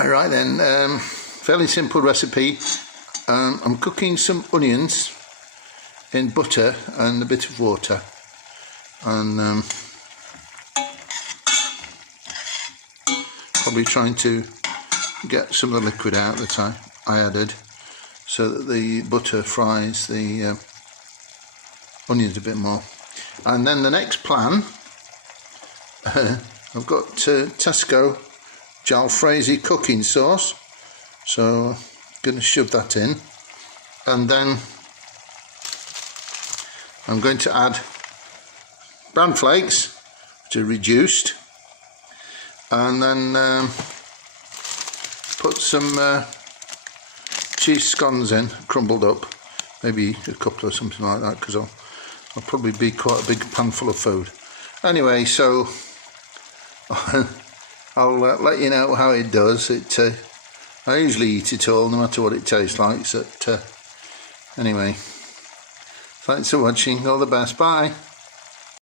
Alright then, fairly simple recipe. I'm cooking some onions in butter and a bit of water, and probably trying to get some of the liquid out that I added, so that the butter fries the onions a bit more. And then the next plan, I've got Tesco jalfrezi cooking sauce, so I'm going to shove that in, and then I'm going to add Bran flakes, which are reduced, and then put some cheese scones in, crumbled up, maybe a couple or something like that, because I'll probably be quite a big pan full of food. Anyway, so I'll let you know how it does. I usually eat it all, no matter what it tastes like. So anyway, thanks for watching. All the best. Bye.